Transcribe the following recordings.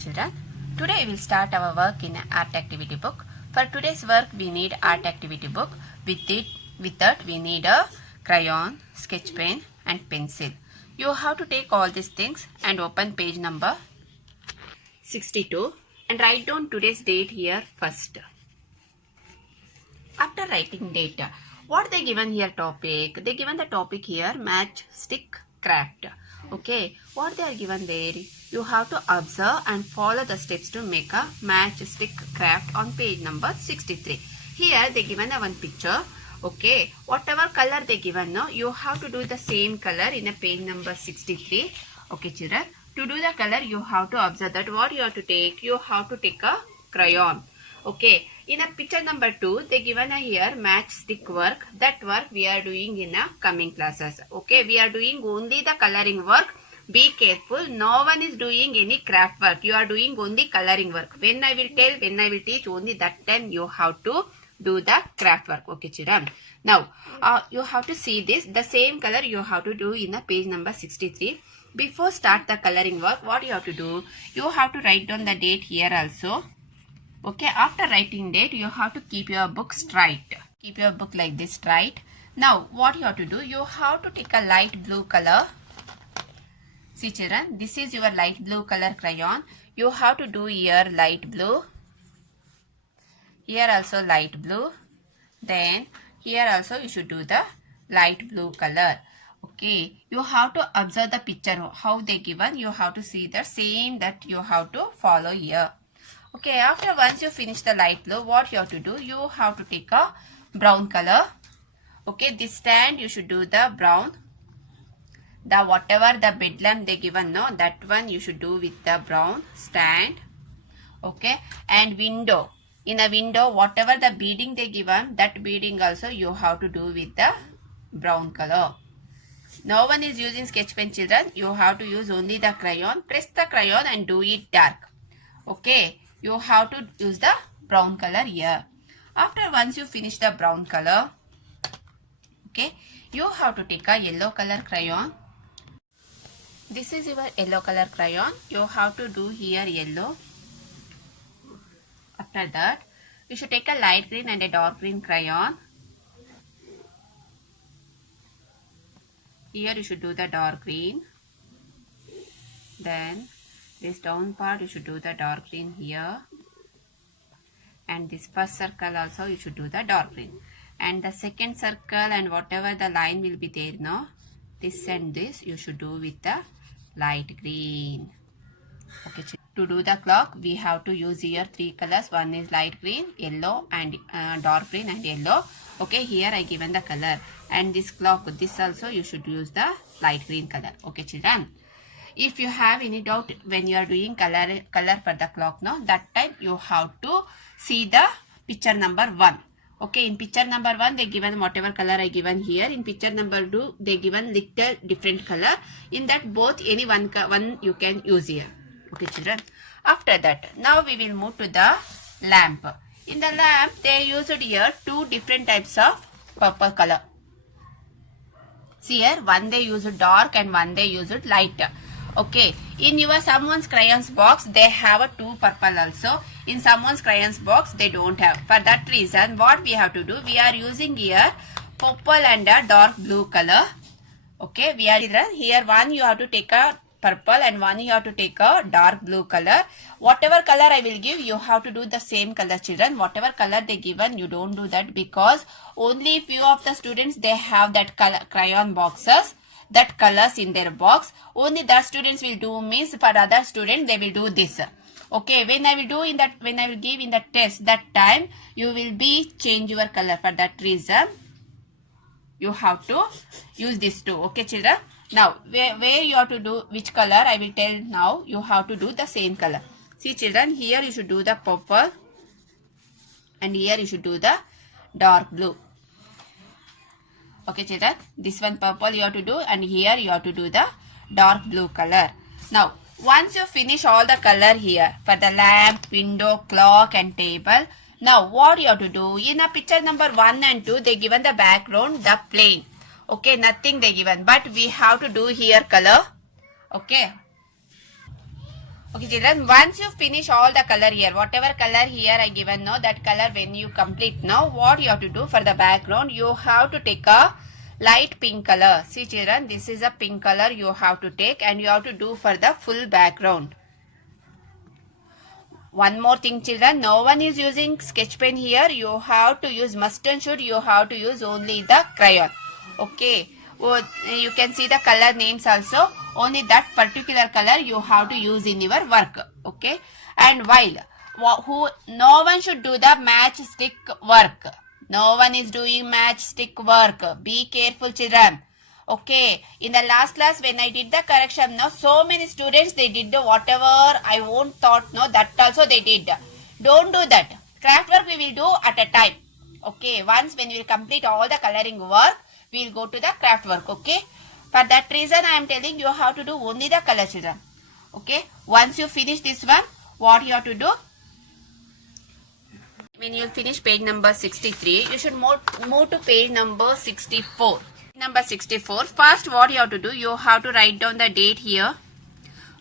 children. Today we will start our work in art activity book. For today's work we need art activity book. With that we need a crayon, sketch pen and pencil. You have to take all these things and open page number 62 and write down today's date here first. After writing date, what they given here topic? They given the topic here matchstick craft. Okay, what they are given there? You have to observe and follow the steps to make a matchstick craft on page number 63. Here they given a one picture. Okay, whatever color they given, no, you have to do the same color in a page number 63. Okay, children. To do the color, you have to observe that what you have to take. You have to take a crayon. Okay, in a picture number 2, they given a here matchstick work. That work we are doing in a coming classes. Okay, we are doing only the coloring work. Be careful, no one is doing any craft work. You are doing only coloring work. When I will tell, when I will teach, only that time you have to do the craft work. Okay, children. Now, you have to see this. The same color you have to do in the page number 63. Before start the coloring work, what you have to do? You have to write down the date here also. Okay, after writing date, you have to keep your book straight. Keep your book like this straight. Now, what you have to do? You have to take a light blue color. See children, this is your light blue color crayon. You have to do here light blue. Here also light blue. Then, here also you should do the light blue color. Okay, you have to observe the picture, how they given. You have to see the same that you have to follow here. Okay, after once you finish the light blue, what you have to do? You have to take a brown color. Okay, this stand you should do the brown. The whatever the bedlam they given, no, that one you should do with the brown stand. Okay, and window. In a window, whatever the beading they given, that beading also you have to do with the brown color. No one is using sketch pen, children. You have to use only the crayon. Press the crayon and do it dark. Okay, you have to use the brown color here. After once you finish the brown color, okay, you have to take a yellow color crayon. This is your yellow color crayon. You have to do here yellow. After that, you should take a light green and a dark green crayon. Here you should do the dark green. Then this down part you should do the dark green here. And this first circle also you should do the dark green. And the second circle and whatever the line will be there now, this and this you should do with the light green. Okay, to do the clock we have to use here 3 colors. One is light green, yellow and dark green and yellow. Okay, here I given the color. And this clock, this also you should use the light green color. Okay, children. If you have any doubt when you are doing color for the clock, no, that time you have to see the picture number 1. Okay, in picture number 1 they given whatever color I given here. In picture number 2 they given little different color. In that both any one you can use here. Okay, children. After that, now we will move to the lamp. In the lamp they used here 2 different types of purple color. See here, one they used dark and one they used light. Okay, in your someone's crayons box they have a 2 purple also. In someone's crayons box they don't have. For that reason what we have to do, we are using here purple and a dark blue color. Okay, we are here one you have to take a purple and one you have to take a dark blue color. Whatever color I will give, you have to do the same color, children. Whatever color they given, you don't do that because only few of the students they have that color crayon boxes, that colors in their box. Only the students will do, means for other students they will do this. Okay, when I will do in that, when I will give in the test, that time you will be change your color. For that reason you have to use this too. Okay, children. Now where you have to do which color I will tell now. You have to do the same color. See children, here you should do the purple and here you should do the dark blue. Okay, children, this one purple you have to do and here you have to do the dark blue color. Now once you finish all the color here for the lamp, window, clock and table, now what you have to do? In a picture number 1 and 2 they given the background, the plain. Okay, nothing they given, but we have to do here color. Okay, Okay children, once you finish all the color here, whatever color here I given now, that color when you complete now, what you have to do for the background, you have to take a light pink color. See children, this is a pink color you have to take and you have to do for the full background. One more thing children, no one is using sketch pen here. You have to use, must and should, you have to use only the crayon. Okay, you can see the color names also. Only that particular color you have to use in your work. Okay, and while no one should do the matchstick work. No one is doing matchstick work. Be careful children. Okay, in the last class when I did the correction, no, so many students they did whatever I won't thought, no, that also they did. Don't do that. Craft work we will do at a time. Okay, once when we will complete all the coloring work, we will go to the craft work. Okay, for that reason I am telling you how to do only the color children. Okay, once you finish this one, what you have to do? When you finish page number 63, you should move to page number 64. Number 64. First what you have to do, you have to write down the date here.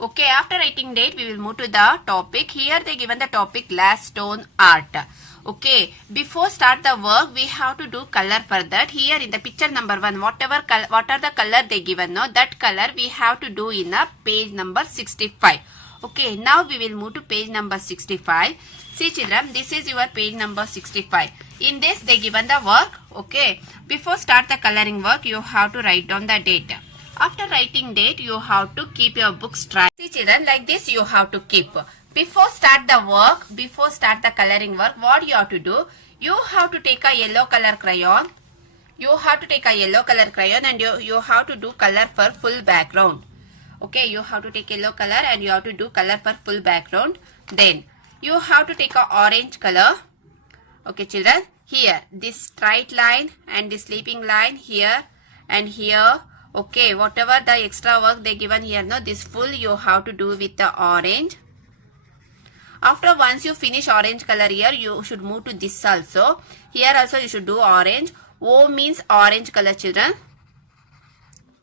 Okay, after writing date, we will move to the topic. Here they given the topic glass stone art. Okay, before start the work, we have to do color for that. Here in the picture number 1, what are the color they given, no, that color we have to do in a page number 65. Okay, now we will move to page number 65. See children, this is your page number 65. In this they given the work. Okay, before start the coloring work, you have to write down the date. After writing date, you have to keep your books dry. See children, like this you have to keep. Before start the work, before start the coloring work, what you have to do? You have to take a yellow color crayon. You have to take a yellow color crayon and you have to do color for full background. Okay, you have to take yellow color and you have to do color for full background. Then you have to take a orange color. Okay children, here this straight line and this sleeping line here and here. Okay, whatever the extra work they given here, no, this full you have to do with the orange. After once you finish orange color here, you should move to this also. Here also you should do orange. O means orange color children.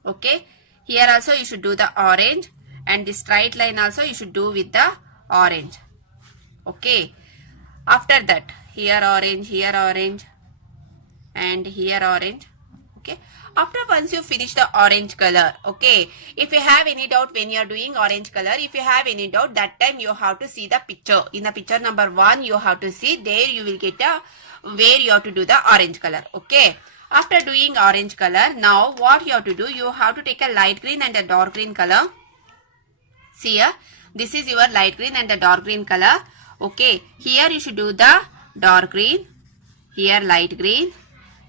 Okay, here also you should do the orange and this straight line also you should do with the orange. Okay, after that here orange and here orange. Okay, after once you finish the orange color, okay, if you have any doubt when you are doing orange color, if you have any doubt, that time you have to see the picture. In the picture number 1 you have to see, there you will get a where you have to do the orange color. Okay, after doing orange color, now what you have to do, you have to take a light green and a dark green color. See here, this is your light green and the dark green color. Okay, here you should do the dark green, here light green,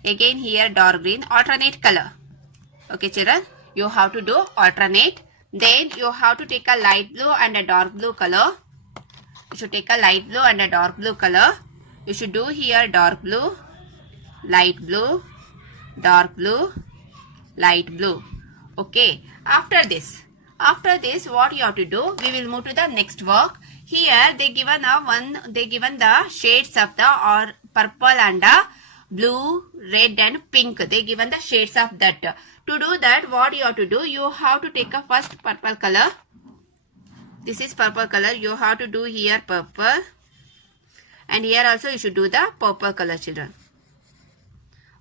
again here dark green, alternate color. Okay children, you have to do alternate. Then you have to take a light blue and a dark blue color. You should take a light blue and a dark blue color. You should do here dark blue, light blue, dark blue, light blue. Okay, after this what you have to do, we will move to the next work. Here they given the shades of the or purple and blue, red and pink. They given the shades of that. To do that, what you have to do, you have to take a first purple color. This is purple color. You have to do here purple and here also you should do the purple color children.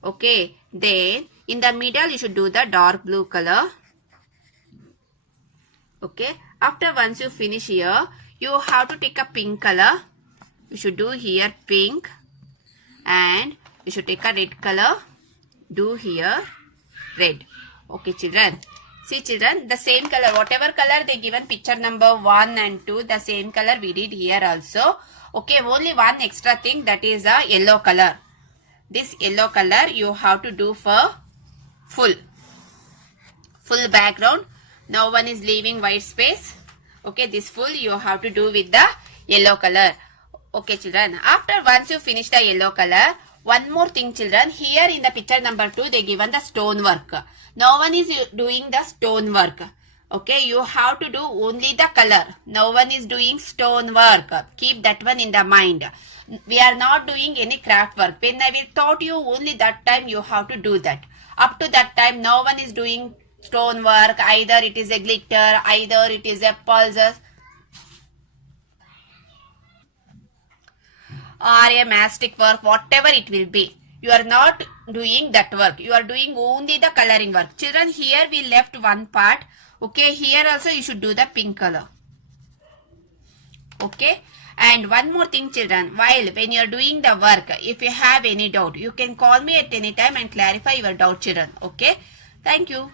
Okay, then in the middle you should do the dark blue color. Okay, after once you finish here, you have to take a pink color. You should do here pink and you should take a red color. Do here red. Okay children. See children, the same color, whatever color they given picture number 1 and 2, the same color we did here also. Okay, only one extra thing, that is a yellow color. This yellow color you have to do for full background. No one is leaving white space. Okay, this full you have to do with the yellow color. Okay children, after once you finish the yellow color, one more thing children, here in the picture number 2 they given the stone work. No one is doing the stone work. Okay, you have to do only the color. No one is doing stone work. Keep that one in the mind. We are not doing any craft work. When I will taught you, only that time you have to do that. Up to that time no one is doing stone work. Either it is a glitter, either it is a pulses. or a mastic work, whatever it will be. You are not doing that work. You are doing only the coloring work. Children, here we left one part. Okay, here also you should do the pink color. Okay. And one more thing, children, while when you are doing the work, if you have any doubt, you can call me at any time and clarify your doubt, children. Okay. Thank you.